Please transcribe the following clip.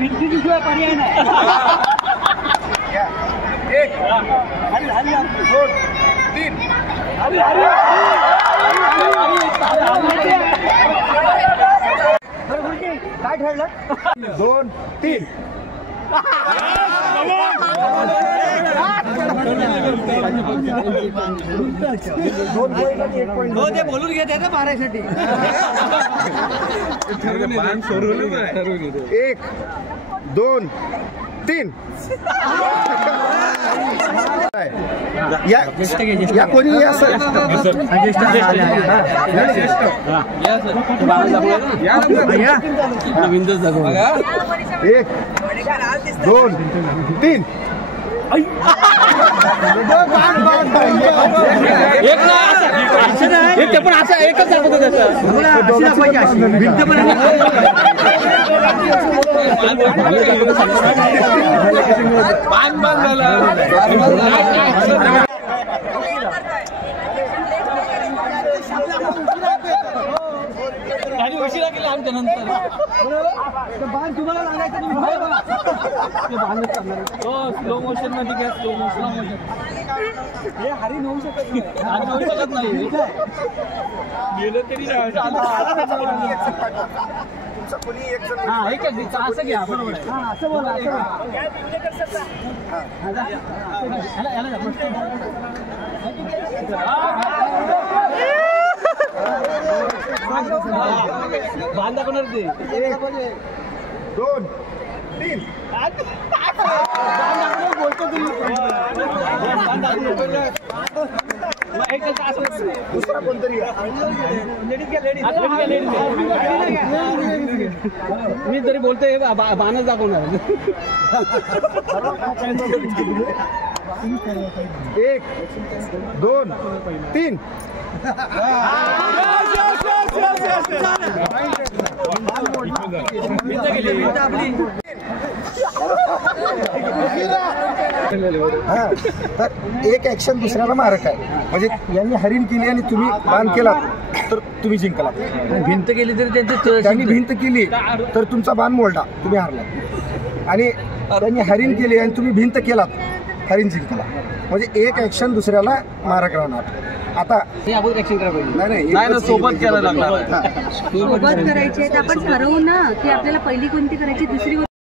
भिंतीशिवाय पर्याय नाही. 1 2 3 काय ठरलं? 2 3 ते बोलून घेत आहे मारायसाठी. 1 2 3 या कोणी या सर. 1 2 3 एक पण असं एकच दाखवतो त्याचं. भिंत पण उशिरा केला आमच्या नंतर. बाण तुम्हाला लागायचं स्लो मोशन मध्ये घ्या. स्लो मोशन हे हरी होऊ शकत नाही. होऊ शकत नाही. गेलं तरी असं घ्या. बरोबर आहे. असं बोला. बांधा कोणार ते. 1 2 3 बोलतो तुम्ही. दुसरा कोणतरी मी तरी बोलतोय बाणच दाखवणार. 1 2 3 तर एक ऍक्शन दुसऱ्याला मारक आहे. म्हणजे यांनी हरीण केली आणि तुम्ही बाण केला तर तुम्ही जिंकला. भिंत केली तरी त्यांनी भिंत केली तर तुमचा बाण मोडला, तुम्ही हारला. आणि त्यांनी हरीण केली आणि तुम्ही भिंत केलात, हरीण जिंकला. म्हणजे एक ऍक्शन दुसऱ्याला मारक राहणार. आता ऍक्शन करायला नाही सोबत करायला लागणार. सोबत करायचे आपण ठरवू ना की आपल्याला पहिली कोणती करायची, दुसरी